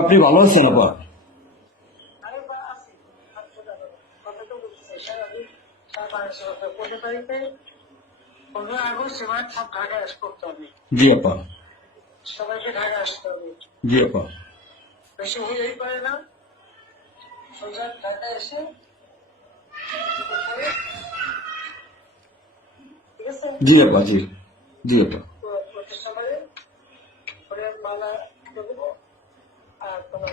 আপনি ভালো আছেন আপা? জি আপা। সবাইকে ঢাকায় আসতে হবে জি আপা। বেশি হইলেই পারে না সোজা ঢাকায় এসে জি আপা, জি। জি আপা।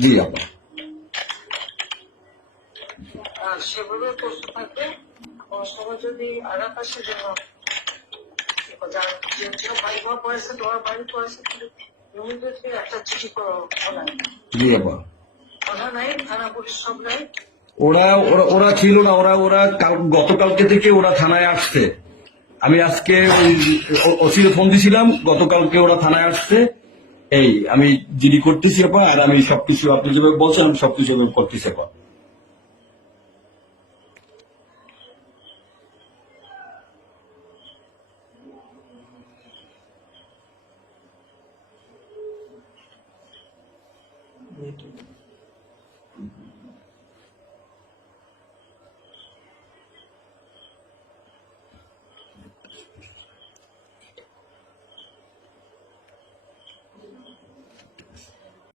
জি। আপা আর সেগুলো প্রস্তুত থাকবে কোনো সময় যদি আঘাত আসে যেন যার যে যে বাড়ি ঘর পড়েছে তোমার বাড়ি পড়েছে ইমিডিয়েটলি একটা চিঠি করো জি আপা থানা নাই থানা পুলিশ সব নাই। ওরা ওরা ওরা ছিল না ওরা ওরা গতকালকে থেকে ওরা থানায় আসছে। আমি আজকে ওই ফোন দিছিলাম গতকালকে ওরা থানায় আসছে। এই, আমি যিনি করতেছি আপা, আর আমি সবকিছু আপনি যেভাবে বলছেন, আমি সবকিছু করতেছি আপা